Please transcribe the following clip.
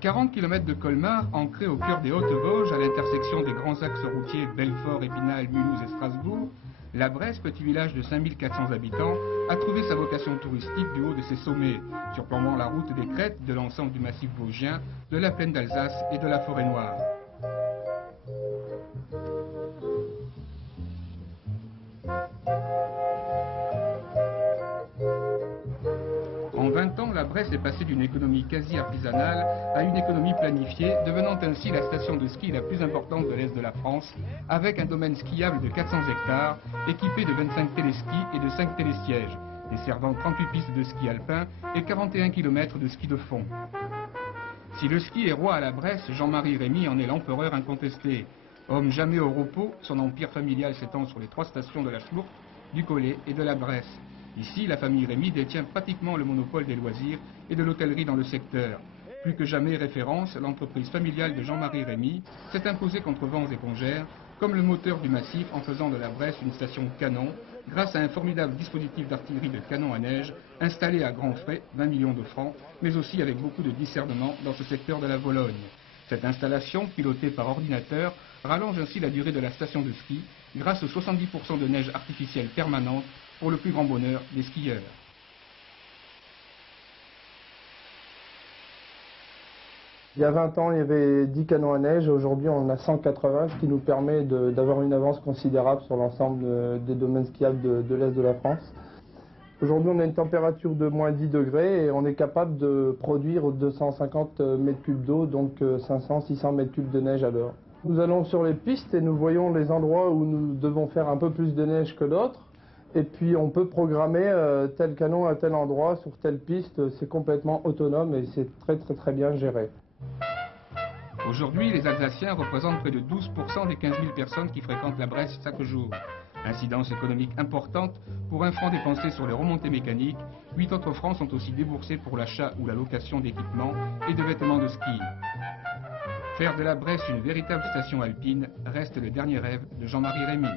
40 km de Colmar, ancré au cœur des Hautes-Vosges, à l'intersection des grands axes routiers Belfort, Épinal, Mulhouse et Strasbourg, la Bresse, petit village de 5400 habitants, a trouvé sa vocation touristique du haut de ses sommets, surplombant la route des crêtes de l'ensemble du massif vosgien, de la plaine d'Alsace et de la forêt noire. En 20 ans, la Bresse est passée d'une économie quasi artisanale à une économie planifiée, devenant ainsi la station de ski la plus importante de l'Est de la France, avec un domaine skiable de 400 hectares, équipé de 25 téléskis et de 5 télésièges, desservant 38 pistes de ski alpin et 41 km de ski de fond. Si le ski est roi à la Bresse, Jean-Marie Rémy en est l'empereur incontesté. Homme jamais au repos, son empire familial s'étend sur les 3 stations de la Schmourte, du Collet et de la Bresse. Ici, la famille Rémy détient pratiquement le monopole des loisirs et de l'hôtellerie dans le secteur. Plus que jamais référence, l'entreprise familiale de Jean-Marie Rémy s'est imposée contre vents et congères, comme le moteur du massif en faisant de la Bresse une station canon, grâce à un formidable dispositif d'artillerie de canon à neige installé à grands frais, 20 millions de francs, mais aussi avec beaucoup de discernement dans ce secteur de la Vologne. Cette installation, pilotée par ordinateur, rallonge ainsi la durée de la station de ski, grâce aux 70% de neige artificielle permanente, pour le plus grand bonheur des skieurs. Il y a 20 ans, il y avait 10 canons à neige. Aujourd'hui, on en a 180, ce qui nous permet d'avoir une avance considérable sur l'ensemble des domaines skiables de l'Est de la France. Aujourd'hui, on a une température de moins 10 degrés et on est capable de produire 250 mètres cubes d'eau, donc 500-600 mètres cubes de neige à l'heure. Nous allons sur les pistes et nous voyons les endroits où nous devons faire un peu plus de neige que d'autres. Et puis on peut programmer tel canon à tel endroit, sur telle piste. C'est complètement autonome et c'est très bien géré. Aujourd'hui, les Alsaciens représentent près de 12% des 15 000 personnes qui fréquentent la Bresse chaque jour. Incidence économique importante, pour un franc dépensé sur les remontées mécaniques, 8 autres francs sont aussi déboursés pour l'achat ou la location d'équipements et de vêtements de ski. Faire de la Bresse une véritable station alpine reste le dernier rêve de Jean-Marie Rémy.